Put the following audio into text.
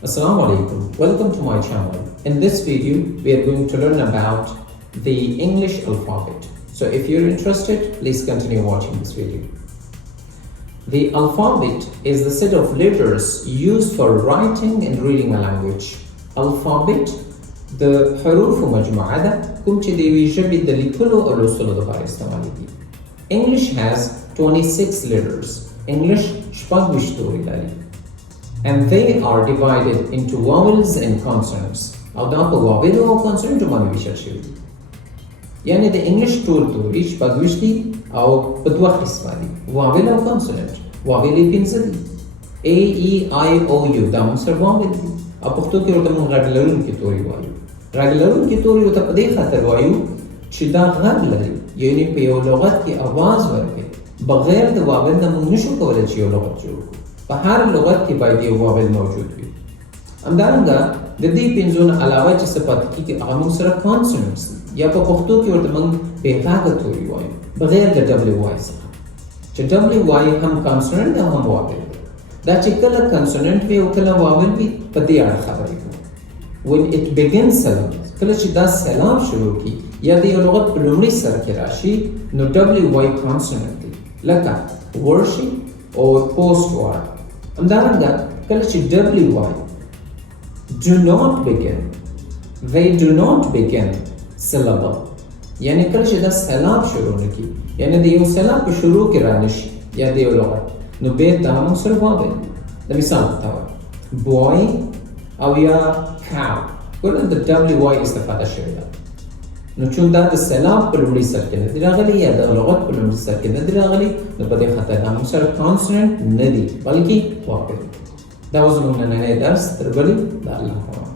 Assalamu alaikum. Welcome to my channel. In this video, we are going to learn about the English alphabet. So if you're interested, please continue watching this video. The alphabet is the set of letters used for writing and reading a language. Alphabet د حروف مجموعه ده کوم چې د یوې ژبې د لیکلو او لوستلو لپاره استعمالیږي. English has 26 letters. English شپږ ویشت توري لري. And they are divided into vowels and consonants. او دا په واولو او consonant باندې ویشل شوي دي. یعنی د انګلیش ټول توري شپږ ویشت دي او په دوه قسمه دي. واول او consonant. واول یې پنځه دي. AEIOU دا موږ سره واول دي. او پښتو کې ورته موږ غږ لرونکي توري وایو. غږ لرونکي توري ورته په دې خاطر وایو چې دا غږ لري. یعنی په یو لغت کې اواز ورکوي. بغیر د واول نه موږ نشو کولی چې یو لغت جوړ کړو. په هر لغت کې باید یو واول موجود وي. همدارنګه د دې پنځو نه علاوه چې څه پاتې کېږي هغه موږ سره consonants دي. یا په پښتو کې ورته موږ بې غږه توري وایو بغیر د WY څخه. چې WY هم consonant او هم واول دی. دا چې کله consonant وي او کله واول وي په دې اړه خبرې کوو. When it begins سلام کله چې دا سلام شروع کی یا د یو لغت په لومړي سر کې راشي نو WY consonant دی لکه worship or post-war. همدارنګه کله چې WY do not begin they do not begin syllable یعنی کله چې دا سلام شروع نکي یعنی د یو سلام په شروع کې رانشي یا د یو لغت نو به دا موږ سره واول د مثال په توګه boy او یا cow ګوره د WY استفاده شوې ده نو چون دا د سلام په لومړي سر کې نه دی راغلی یا د لغت په لومړي سر کې نه دی راغلی نو په دې خاطر دا موږ سره consonant نه دی بلکې واول. دا اوس موږ نننی درس تر بلې د الله حوالې.